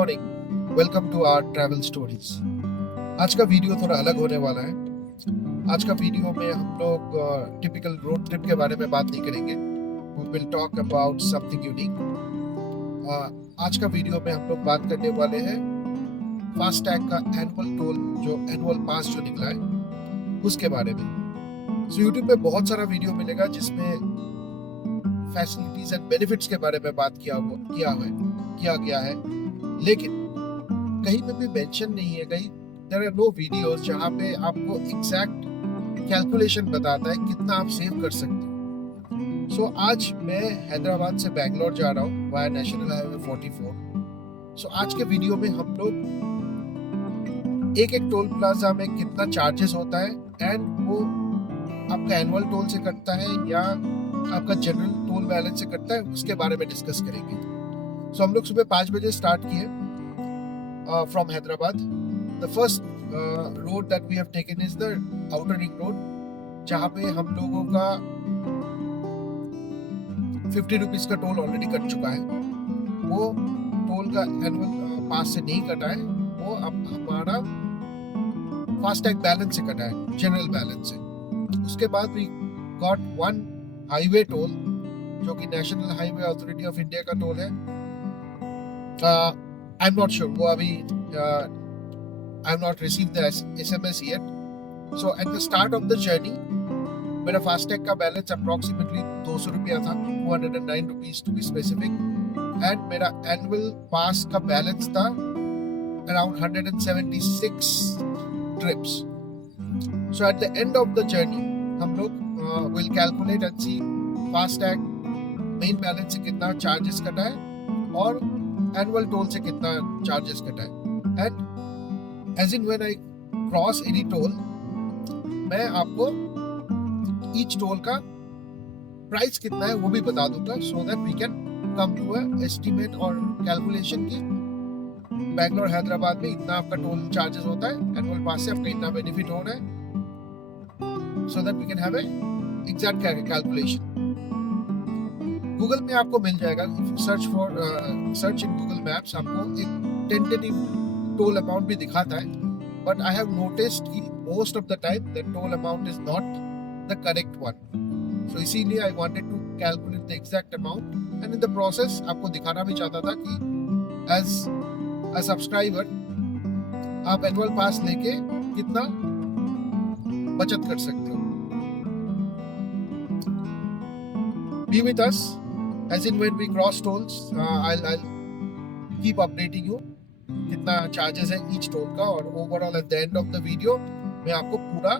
Morning, welcome to our travel stories. आज का वीडियो थोड़ा अलग होने वाला है। आज का वीडियो में हम लोग टिपिकल रोड ट्रिप के बारे में बात नहीं करेंगे। We will talk about something unique. आज का वीडियो में हम लोग बात करने वाले हैं फास्टैग का एनुअल टोल, जो एनुअल पास जो निकला है उसके बारे में। सो यूट्यूब पे बहुत सारा वीडियो मिलेगा जिसमें फैसिलिटीज एंड बेनिफिट्स के बारे में बात किया गया है, लेकिन कहीं पे भी मेंशन नहीं है, कहीं देयर आर नो वीडियोस जहां पे आपको एग्जैक्ट कैलकुलेशन बताता है कितना आप सेव कर सकते हो। सो आज मैं हैदराबाद से बैंगलोर जा रहा हूँ वाया नेशनल हाईवे 44। सो आज के वीडियो में हम लोग एक एक टोल प्लाजा में कितना चार्जेस होता है एंड वो आपका एनुअल टोल से कटता है या आपका जनरल टोल बैलेंस से कटता है, उसके बारे में डिस्कस करेंगे। सो हम लोग सुबह 5 बजे स्टार्ट किए from Hyderabad. The first road that we have taken is the outer ring road, जहाँ पे हम लोगों का 50 रुपीज का टोल ऑलरेडी कट चुका है। वो टोल का एनुअल पास से नहीं कटा है, वो अब हमारा फास्टैग बैलेंस से कटा है, जनरल बैलेंस से। उसके बाद we got one highway toll, जो कि national highway authority of India का टोल है। आई एम नॉट श्योर, वो अभी I have not received the SMS yet. So at the start of the journey मेरा फास्टैग का बैलेंस अप्रॉक्सीमेटली 200 रुपया था, 209 rupees to be specific, and मेरा annual pass का बैलेंस था around 176 trips. So at the end of the journey हम लोग will calculate and see FASTag main balance से कितना चार्जेस कटा है और एनुअल टोल से कितना चार्जेस कटा है। And as in when I cross any toll, मैं आपको ईच टोल का प्राइस कितना है वो भी बता दूंगा, so that we can come to a estimate और कैलकुलेशन की बैंगलोर हैदराबाद में इतना आपका टोल चार्जेस होता है, एनुअल पास से आपका इतना बेनिफिट हो रहा है, so that we can have a exact calculation. Google में आपको मिल जाएगा, सर्च इन गूगल मैप्स, आपको एक टेंटेटिव टोल अमाउंट भी दिखाता है, बट आई हैव नोटिस्ड कि most of the time the toll amount is not the correct one. So इसीलिए I wanted to calculate the exact amount, and in the process आपको दिखाना भी चाहता था कि एज अ सब्सक्राइबर आप annual pass लेके कितना बचत कर सकते हो। Be with us as in when we cross tolls. I'll keep updating you कितना चार्जेस है ईच टोल का, और overall eight the end of the video मैं आपको पूरा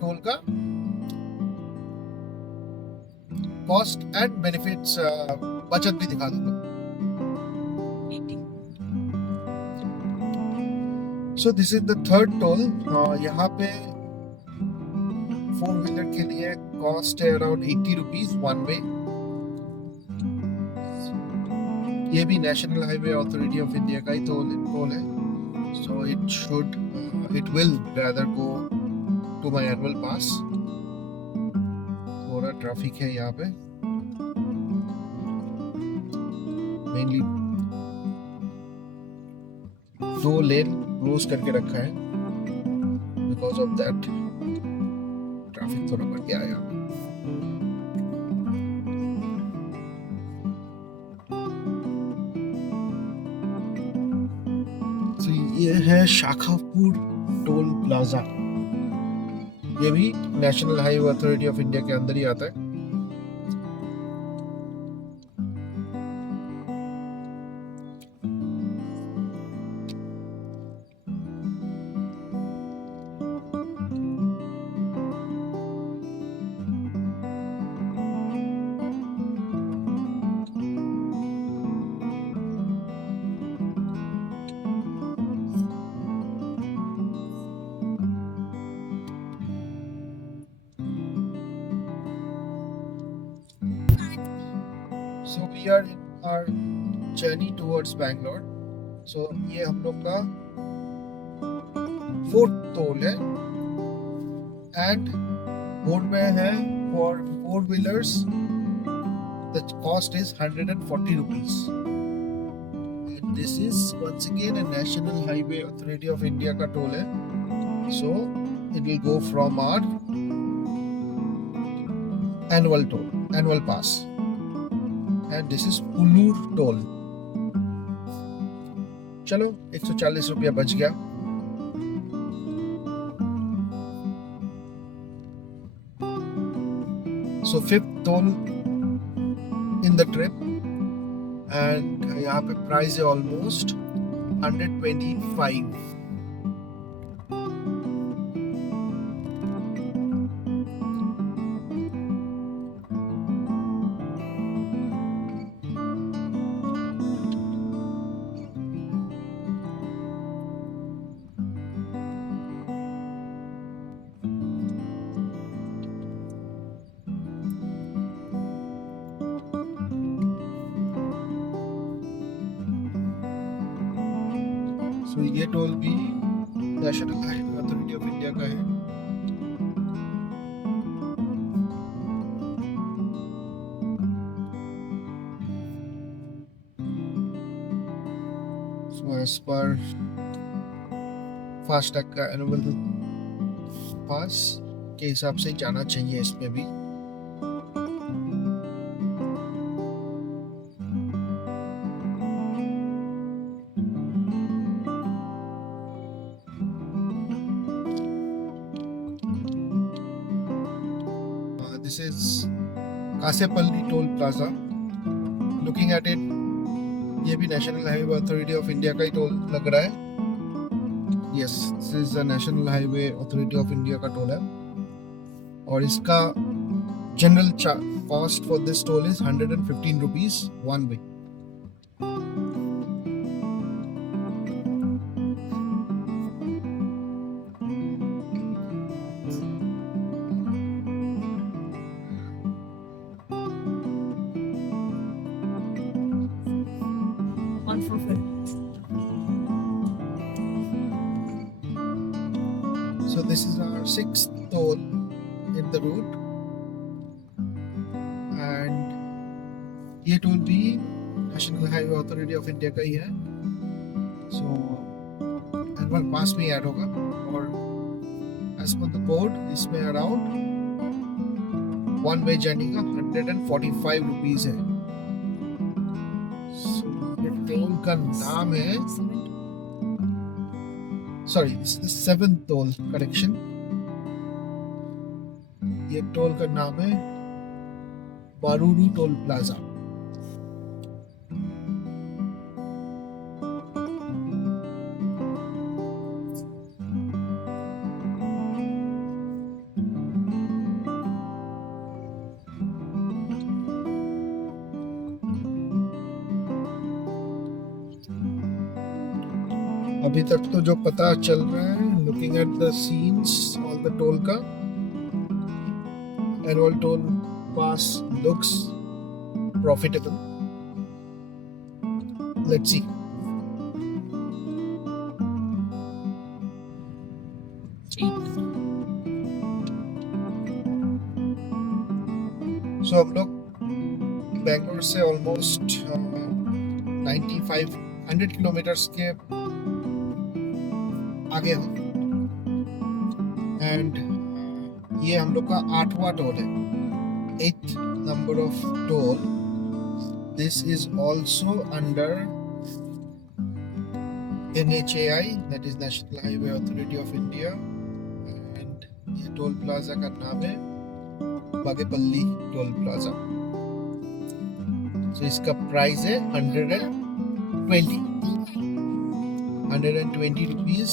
टोल का कॉस्ट एंड बेनिफिट्स बचत भी दिखा दूंगा। So this is the third toll. यहाँ पे 4 व्हीलर के लिए कॉस्ट है अराउंड 80 रुपीज वन वे। ये भी National highway authority of India का ही टोल है, so it will rather go to my annual pass. थोड़ा ट्रैफिक है यहाँ पे, मेनली 2 लेन क्लोज करके रखा है, बिकॉज ऑफ दैट ट्रैफिक थोड़ा बढ़ गया यहाँ पे। तो ये है शाखापुर टोल प्लाजा, ये भी National highway authority of India के अंदर ही आता है। So we are in our journey towards Bangalore. So ये हम लोग का 4th टोल है, एंड बोर्ड में है फॉर 4 wheelers the cost is 140 rupees. this is once again a National Highway Authority of India का toll है. So it will go from our annual toll, annual pass, and this is Ulur toll. चलो 140 रुपया बच गया. So fifth toll in the trip, and यहाँ पे price है almost 125. So ये टोल भी National highway authority of India का है. So as per फास्टैग का एनुअल पास के हिसाब से जाना चाहिए इसमें भी. This is Kasepalli toll plaza. Looking at it, ये भी National highway authority of India का ही टोल लग रहा है. Yes, this is the National highway authority of India का टोल है, और इसका general cost for this toll is 115 rupees one way. So this is our sixth toll in the route, and ये टोल भी National highway authority of India का ही है. So annual पास में ऐड होगा, और एज पर द बोर्ड इसमें around one way journey का 145 रुपीज है. So ये टोल का नाम है, sorry this is seventh toll, correction. ये टोल का नाम है बारूरू टोल प्लाजा. अभी तक तो जो पता चल रहा है, looking at the scenes on the toll का, annual toll pass looks profitable. Let's see. So हम लोग बेंगलोर से ऑलमोस्ट 100 किलोमीटर्स के आगे हम, एंड ये हम लोग का 8वां टोल है, 8th number of toll. This is also under NHAI, that is national highway authority of India, and ये टोल प्लाजा का नाम है बागेपल्ली टोल प्लाजा. तो इसका प्राइस है 120 rupees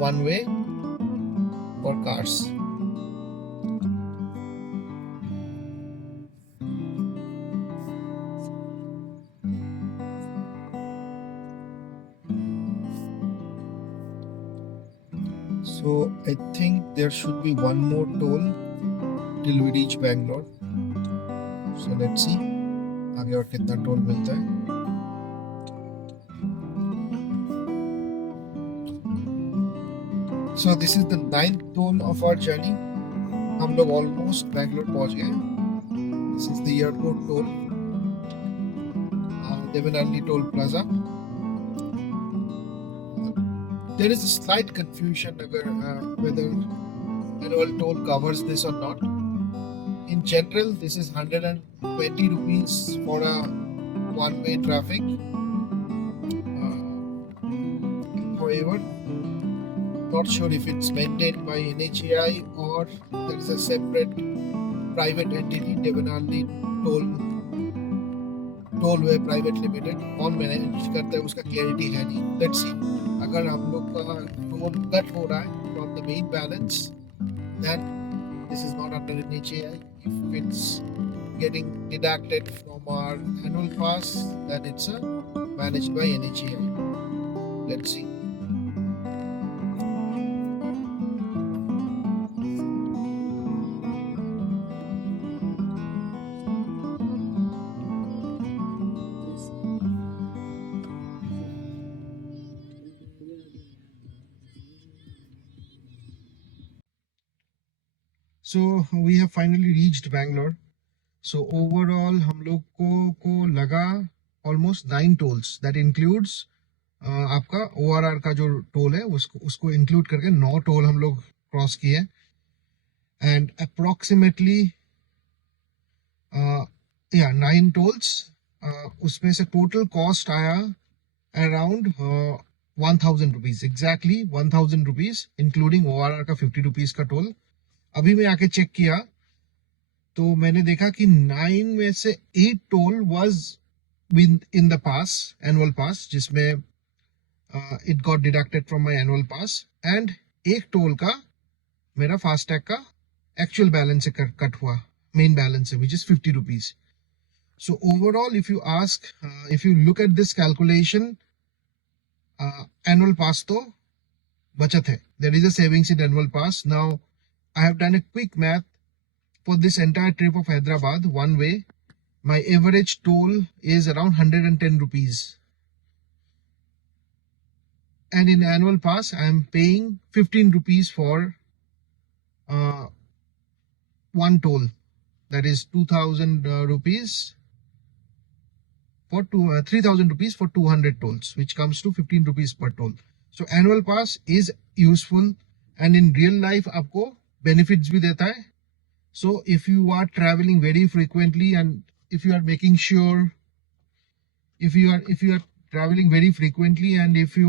one way for cars. So I think there should be one more toll till we reach Bangalore. So let's see आगे और कितना टोल मिलता है. So this is the 9th toll of our journey. हम लोग ऑलमोस्ट बैंगलोर पहुंच गए. This is the airport toll. Devanali Toll Plaza. There is a slight confusion whether annual toll covers this or not. In general, this is 120 rupees for a one-way traffic. However, not sure if it's maintained by NHAI or there is a separate private entity, Devanali Tollway Private Limited, कौन मैनेज करता है उसका क्लैरिटी है नहीं. Let's see. अगर हम लोग का टोल कट हो रहा है from the main balance, then this is not under NHAI. If it's getting deducted from our annual pass, then it's managed by NHAI. Let's see. So we have finally reached Bangalore. So overall हम लोग को लगा almost 9 tolls. That includes आपका ORR का जो टोल है उसको इंक्लूड करके 9 टोल हम लोग क्रॉस किए. And approximately 9 tolls. उसमें से टोटल कॉस्ट आया around 1000 rupees, exactly 1000 rupees including ORR का 50 रुपीज का टोल. अभी मैं आके चेक किया तो मैंने देखा कि 9 में से 8 toll was in the pass, annual pass, जिसमें it got deducted from my annual pass. And एक टोल का मेरा फास्टैग का एक्चुअल बैलेंस से कट हुआ, मेन बैलेंस से, which is 50 rupees. So overall if you ask, if you look at this calculation, annual pass तो बचत है. There is a savings in annual pass. Now I have done a quick math for this entire trip of Hyderabad one way. My average toll is around 110 rupees. And in annual pass, I am paying 15 rupees for one toll. That is 2000 rupees for 3000 rupees for 200 tolls, which comes to 15 rupees per toll. So annual pass is useful and in real life आपको benefits भी देता है. So if you are traveling very frequently and if you are making sure, if you are traveling very frequently and if you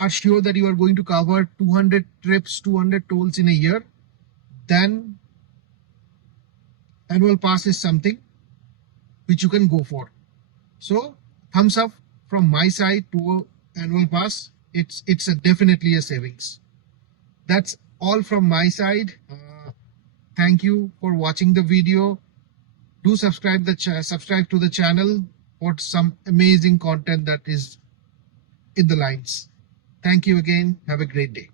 are sure that you are going to cover 200 trips, 200 tolls in a year, then annual pass is something which you can go for. So thumbs up from my side to annual pass. It's definitely a savings. That's all from my side. Thank you for watching the video. Do subscribe to the channel for some amazing content that is in the lines. Thank you again. Have a great day.